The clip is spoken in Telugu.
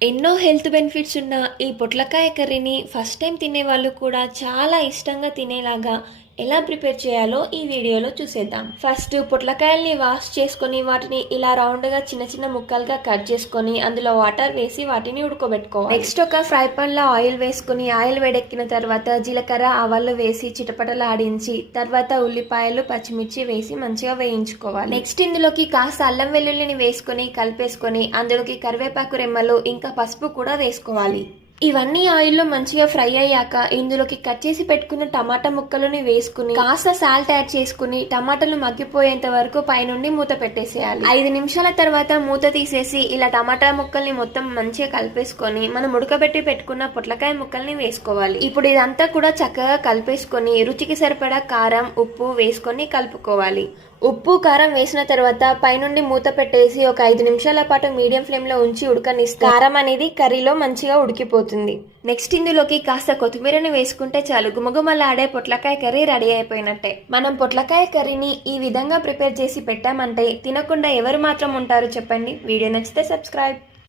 ఎన్నో హెల్త్ బెనిఫిట్స్ ఉన్న ఈ పొట్లకాయ కర్రీని ఫస్ట్ టైం తినే వాళ్ళు కూడా చాలా ఇష్టంగా తినేలాగా ఎలా ప్రిపేర్ చేయాలో ఈ వీడియోలో చూసేద్దాం. ఫస్ట్ పొట్లకాయల్ని వాష్ చేసుకొని వాటిని ఇలా రౌండ్గా చిన్న చిన్న ముక్కలుగా కట్ చేసుకొని అందులో వాటర్ వేసి వాటిని ఉడకబెట్టుకోవాలి. నెక్స్ట్ ఒక ఫ్రై పాన్లో ఆయిల్ వేసుకుని ఆయిల్ వేడెక్కిన తర్వాత జీలకర్ర ఆవాలు వేసి చిటపటలు ఆడించి తర్వాత ఉల్లిపాయలు పచ్చిమిర్చి వేసి మంచిగా వేయించుకోవాలి. నెక్స్ట్ ఇందులోకి కాస్త అల్లం వెల్లుల్లిని వేసుకొని కలిపేసుకొని అందులోకి కరివేపాకు రెమ్మలు ఇంకా పసుపు కూడా వేసుకోవాలి. ఇవన్నీ ఆయిల్లో మంచిగా ఫ్రై అయ్యాక ఇందులోకి కట్ చేసి పెట్టుకున్న టమాటా ముక్కలని వేసుకుని కాస్త సాల్ట్ యాడ్ చేసుకుని టమాటాలు మగ్గిపోయేంత వరకు పైనుండి మూత పెట్టేసేయాలి. ఐదు నిమిషాల తర్వాత మూత తీసేసి ఇలా టమాటా ముక్కల్ని మొత్తం మంచిగా కలిపేసుకొని మనం ఉడకబెట్టి పెట్టుకున్న పొట్లకాయ ముక్కల్ని వేసుకోవాలి. ఇప్పుడు ఇదంతా కూడా చక్కగా కలిపేసుకొని రుచికి సరిపడా కారం ఉప్పు వేసుకొని కలుపుకోవాలి. ఉప్పు కారం వేసిన తర్వాత పైనుండి మూత పెట్టేసి ఒక ఐదు నిమిషాల పాటు మీడియం ఫ్లేమ్లో ఉంచి ఉడకనిస్తే కారం అనేది కర్రీలో మంచిగా ఉడికిపోతుంది. నెక్స్ట్ ఇందులోకి కాస్త కొత్తిమీరని వేసుకుంటే చాలు. గుమగుమలాడే పొట్లకాయ కర్రీ రెడీ అయిపోయినట్టే. మనం పొట్లకాయ కర్రీని ఈ విధంగా ప్రిపేర్ చేసి పెట్టామంటే తినకుండా ఎవరు మాత్రం ఉంటారు చెప్పండి. వీడియో నచ్చితే సబ్స్క్రైబ్.